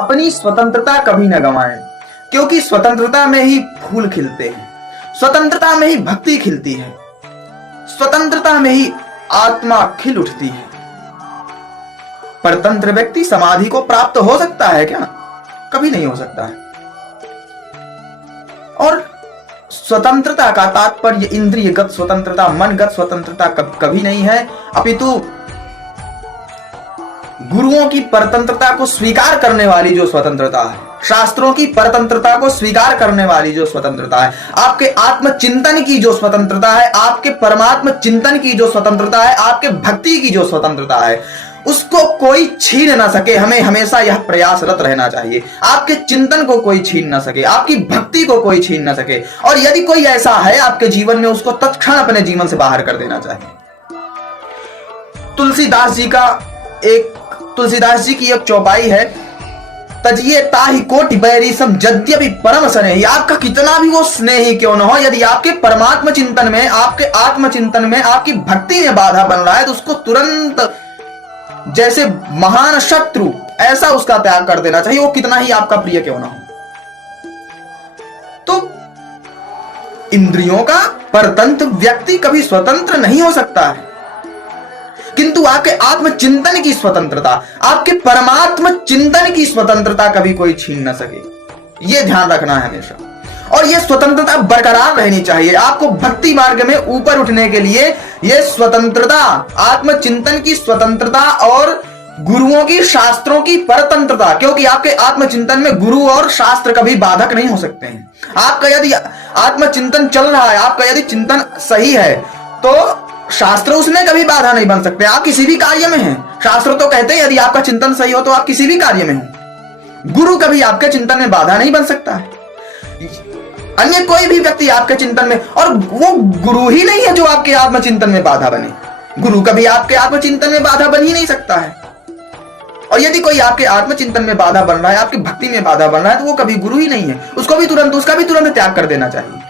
अपनी स्वतंत्रता कभी न गंवाएं, क्योंकि स्वतंत्रता में ही फूल खिलते हैं, स्वतंत्रता में ही भक्ति खिलती है, स्वतंत्रता में ही आत्मा खिल उठती है। परतंत्र व्यक्ति समाधि को प्राप्त हो सकता है क्या? कभी नहीं हो सकता है। और स्वतंत्रता का तात्पर्य इंद्रियगत स्वतंत्रता, मनगत स्वतंत्रता कभी नहीं है, अपितु गुरुओं की परतंत्रता को स्वीकार करने वाली जो स्वतंत्रता है, शास्त्रों की परतंत्रता को स्वीकार करने वाली जो स्वतंत्रता है, आपके आत्मचिंतन की जो स्वतंत्रता है, आपके परमात्म चिंतन की जो स्वतंत्रता है, आपके भक्ति की जो स्वतंत्रता है, उसको कोई छीन ना सके। हमें हमेशा यह प्रयासरत रहना चाहिए, आपके चिंतन को कोई छीन ना सके, आपकी भक्ति को कोई छीन ना सके। और यदि कोई ऐसा है आपके जीवन में, उसको तत्क्षण अपने जीवन से बाहर कर देना चाहिए। तुलसीदास जी की एक चौपाई है, तजिए ताहि कोटि बैरी सम यद्यपि परम स्नेही। आपका कितना भी वो स्नेही क्यों न हो, यदि आपके परमात्म चिंतन में, आपके आत्मचिंतन में, आपकी भक्ति में बाधा बन रहा है, तो उसको तुरंत जैसे महान शत्रु ऐसा उसका त्याग कर देना चाहिए, वो कितना ही आपका प्रिय क्यों ना हो। तो इंद्रियों का परतंत्र व्यक्ति कभी स्वतंत्र नहीं हो सकता है, किंतु आपके आत्मचिंतन की स्वतंत्रता, आपके परमात्म चिंतन की स्वतंत्रता कभी कोई छीन न सके। यह ध्यान रखना है हमेशा, और यह स्वतंत्रता बरकरार रहनी चाहिए। आपको भक्ति मार्ग में ऊपर उठने के लिए यह स्वतंत्रता, आत्मचिंतन की स्वतंत्रता और गुरुओं की, शास्त्रों की परतंत्रता, क्योंकि आपके आत्मचिंतन में गुरु और शास्त्र कभी बाधक नहीं हो सकते हैं। आपका यदि आत्मचिंतन चल रहा है, आपका यदि चिंतन सही है, तो शास्त्र उसमें कभी बाधा नहीं बन सकते। आप किसी भी कार्य में हैं, शास्त्र तो कहते हैं यदि आपका चिंतन सही हो तो आप किसी भी कार्य में हो। गुरु कभी आपके चिंतन में बाधा नहीं बन सकता है, अन्य कोई भी व्यक्ति आपके चिंतन में, और वो गुरु ही नहीं है जो आपके आत्मचिंतन में बाधा बने। गुरु कभी आपके आत्मचिंतन में बाधा बन ही नहीं सकता है। और यदि कोई आपके आत्मचिंतन में बाधा बन रहा है, आपकी भक्ति में बाधा बन रहा है, तो वो कभी गुरु ही नहीं है, उसका भी तुरंत त्याग कर देना चाहिए।